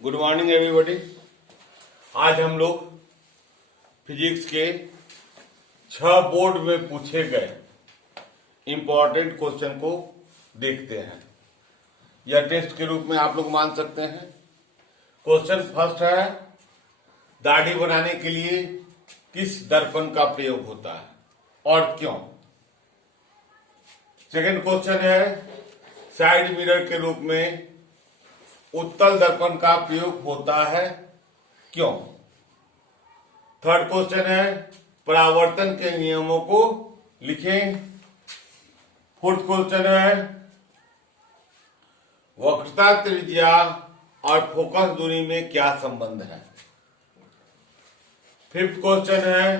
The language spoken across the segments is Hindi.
Good morning everybody. आज हम लोग फिजिक्स के 6 बोर्ड में पूछे गए इंपॉर्टेंट क्वेश्चन को देखते हैं, या टेस्ट के रूप में आप लोग मान सकते हैं। क्वेश्चन फर्स्ट है, दाढ़ी बनाने के लिए किस दर्पण का प्रयोग होता है और क्यों। सेकंड क्वेश्चन है, साइड मिरर के रूप में उत्तल दर्पण का प्रयोग होता है, क्यों। थर्ड क्वेश्चन है, परावर्तन के नियमों को लिखें। फोर्थ क्वेश्चन है, वक्रता त्रिज्या और फोकस दूरी में क्या संबंध है। फिफ्थ क्वेश्चन है,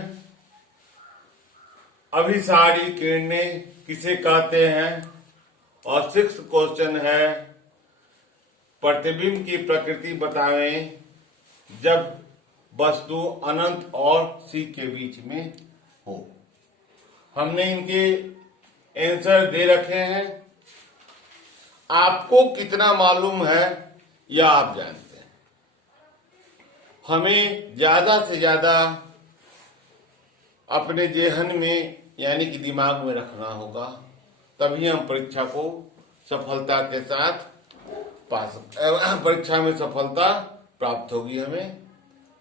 अभिसारी किरणें किसे कहते हैं। और सिक्स्थ क्वेश्चन है, प्रतिबिंब की प्रकृति बताएं जब वस्तु अनंत और सी के बीच में हो। हमने इनके आंसर दे रखे हैं। आपको कितना मालूम है यह आप जानते हैं। हमें ज्यादा से ज्यादा अपने जेहन में यानी कि दिमाग में रखना होगा, तभी हम परीक्षा को सफलता के साथ परीक्षा में सफलता प्राप्त होगी हमें।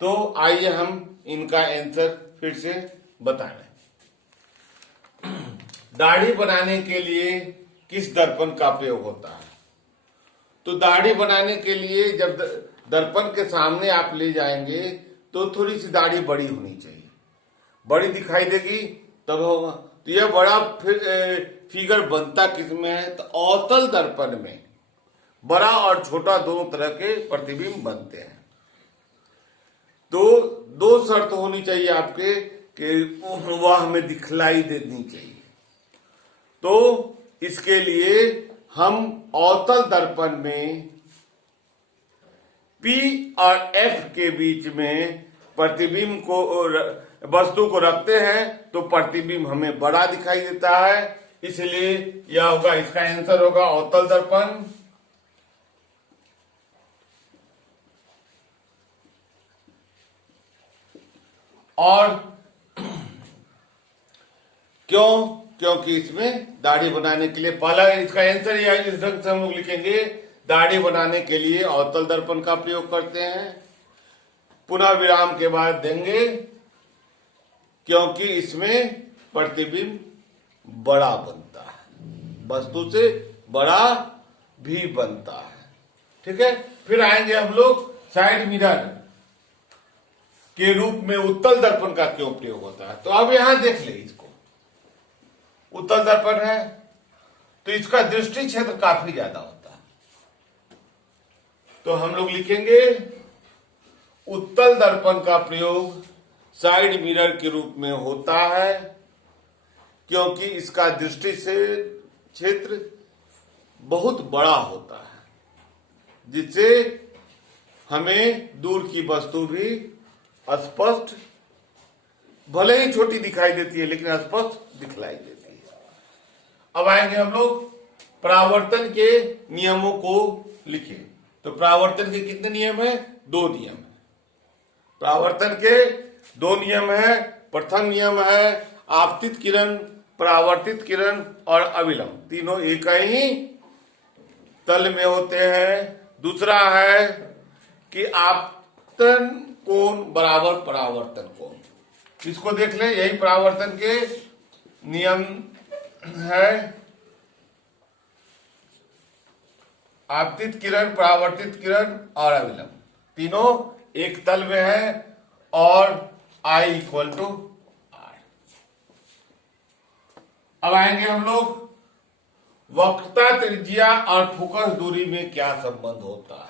तो आइए हम इनका आंसर फिर से बताएं। दाढ़ी बनाने के लिए किस दर्पण का प्रयोग होता है। तो दाढ़ी बनाने के लिए जब दर्पण के सामने आप ले जाएंगे तो थोड़ी सी दाढ़ी बड़ी होनी चाहिए, बड़ी दिखाई देगी तब होगा। तो यह बड़ा फिगर बनता किसमें है, तो अवतल दर्पण में बड़ा और छोटा दोनों तरह के प्रतिबिंब बनते हैं। तो दो शर्त होनी चाहिए आपके कि वह हमें दिखलाई देनी चाहिए। तो इसके लिए हम अवतल दर्पण में P और F के बीच में प्रतिबिंब को वस्तु को रखते हैं तो प्रतिबिंब हमें बड़ा दिखाई देता है, इसलिए यह होगा, इसका आंसर होगा अवतल दर्पण। और क्यों, क्योंकि इसमें दाढ़ी बनाने के लिए पहला इसका आंसर यह है, इस ढंग से हम लोग लिखेंगे, दाढ़ी बनाने के लिए अवतल दर्पण का प्रयोग करते हैं। पुनः विराम के बाद देंगे क्योंकि इसमें प्रतिबिंब बड़ा बनता है, वस्तु से बड़ा भी बनता है। ठीक है, फिर आएंगे हम लोग साइड मिरर के रूप में उत्तल दर्पण का क्यों प्रयोग होता है। तो अब यहां देख ले, इसको उत्तल दर्पण है तो इसका दृष्टि क्षेत्र काफी ज्यादा होता है। तो हम लोग लिखेंगे उत्तल दर्पण का प्रयोग साइड मिरर के रूप में होता है क्योंकि इसका दृष्टि से क्षेत्र बहुत बड़ा होता है, जिससे हमें दूर की वस्तु भी स्पष्ट, भले ही छोटी दिखाई देती है लेकिन स्पष्ट दिखलाई देती है। अब आएंगे हम लोग परावर्तन के नियमों को लिखे। तो परावर्तन के कितने नियम है, 2 नियम है। परावर्तन के 2 नियम है। प्रथम नियम है आपतित किरण, परावर्तित किरण और अविलंब तीनों एक ही तल में होते हैं। दूसरा है कि आपतन कोण बराबर परावर्तन कोण। इसको देख लें, यही परावर्तन के नियम है। आपतित किरण, परावर्तित किरण और अविलंब तीनों एक तल में है और I इक्वल टू R। अब आएंगे हम लोग वक्रता त्रिज्या और फोकस दूरी में क्या संबंध होता है।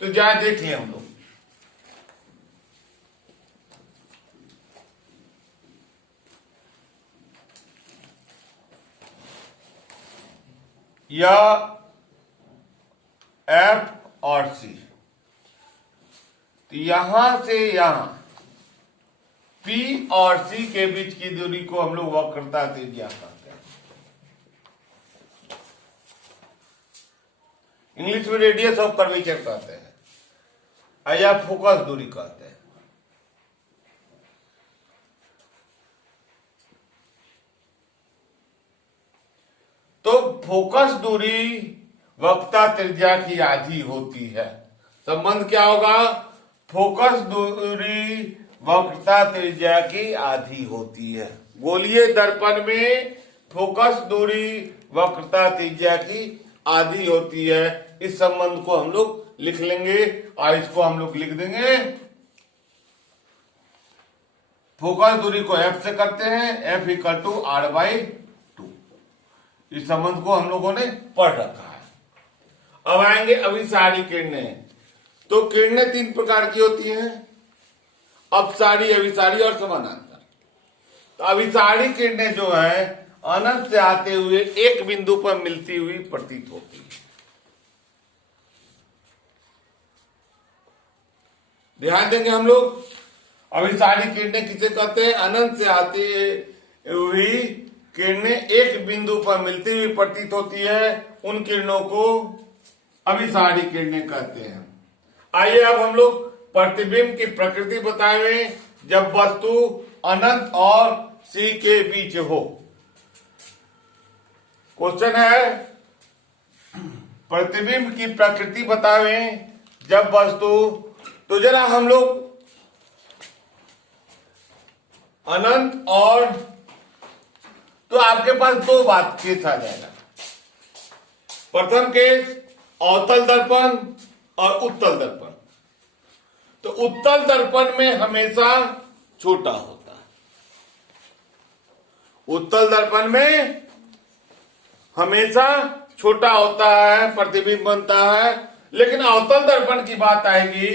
तो जरा देख लें हम लोग, यह F और C, तो यहां से यहां P और C के बीच की दूरी को हम लोग वक्रता त्रिज्या कहते हैं। इंग्लिश में रेडियस ऑफ कर्वेचर कहते हैं या फोकस दूरी कहते हैं। तो फोकस दूरी वक्रता त्रिज्या की आधी होती है। संबंध क्या होगा? फोकस दूरी वक्रता त्रिज्या की आधी होती है। गोलीय दर्पण में फोकस दूरी वक्रता त्रिज्या की आधी होती है। इस संबंध को हम लोग लिख लेंगे और इसको हम लोग लिख देंगे, फोकस दूरी को F से करते हैं, F इक्वल टू R/2। इस संबंध को हम लोगों ने पढ़ रखा है। अब आएंगे अभिसारी किरणें। तो किरणें तीन प्रकार की होती हैं, अपसारी, अभिसारी और समानांतर। तो अभिसारी किरणें जो है अनंत से आते हुए एक बिंदु पर मिलती हुई प्रतीत होती है। ध्यान देंगे हम लोग, अभिसारी किरणें किसे कहते हैं? अनंत से आती हुई किरणें एक बिंदु पर मिलती हुई प्रतीत होती है, उन किरणों को अभिसारी किरणें कहते हैं। आइए अब हम लोग प्रतिबिंब की प्रकृति बताएं जब वस्तु अनंत और C के बीच हो। क्वेश्चन है, प्रतिबिंब की प्रकृति बताएं जब वस्तु, तो जरा हम लोग अनंत और, तो आपके पास दो बात केस आ जाएगा। प्रथम केस अवतल दर्पण और उत्तल दर्पण। तो उत्तल दर्पण में हमेशा छोटा होता है, उत्तल दर्पण में हमेशा छोटा होता है, प्रतिबिंब बनता है। लेकिन अवतल दर्पण की बात आएगी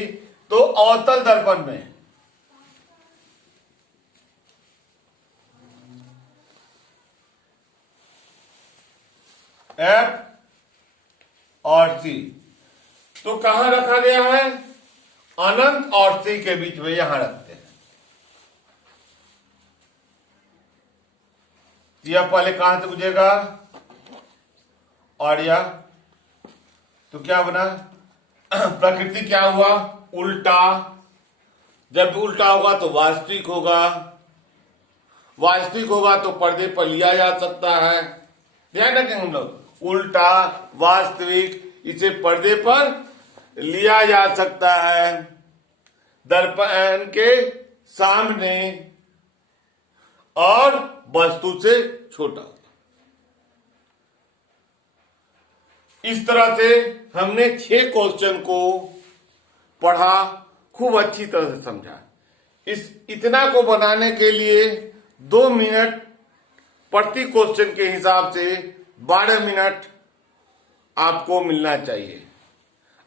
तो अवतल दर्पण में F और C, तो कहां रखा गया है? अनंत और C के बीच में, यहां रखते हैं। यह पहले कहां से गुजरेगा? और यह, तो क्या बना? प्रकृति क्या हुआ? उल्टा। जब उल्टा होगा तो वास्तविक होगा, वास्तविक होगा तो पर्दे पर लिया जा सकता है। ध्यान रखेंगे हम लोग, उल्टा, वास्तविक, इसे पर्दे पर लिया जा सकता है, दर्पण के सामने और वस्तु से छोटा। इस तरह से हमने 6 क्वेश्चन को पढ़ा, खूब अच्छी तरह से समझा। इतना को बनाने के लिए 2 मिनट प्रति क्वेश्चन के हिसाब से 12 मिनट आपको मिलना चाहिए।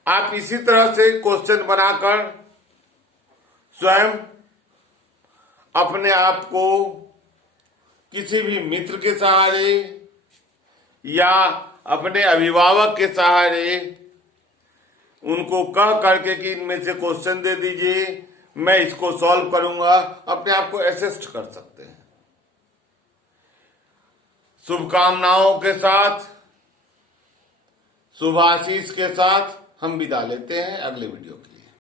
आप इसी तरह से क्वेश्चन बनाकर स्वयं अपने आप को किसी भी मित्र के सहारे या अपने अभिभावक के सहारे उनको कह करके कि इनमें से क्वेश्चन दे दीजिए, मैं इसको सॉल्व करूंगा, अपने आप को असिस्ट कर सकते हैं। शुभकामनाओं के साथ, शुभाशीष के साथ हम विदा लेते हैं अगले वीडियो की।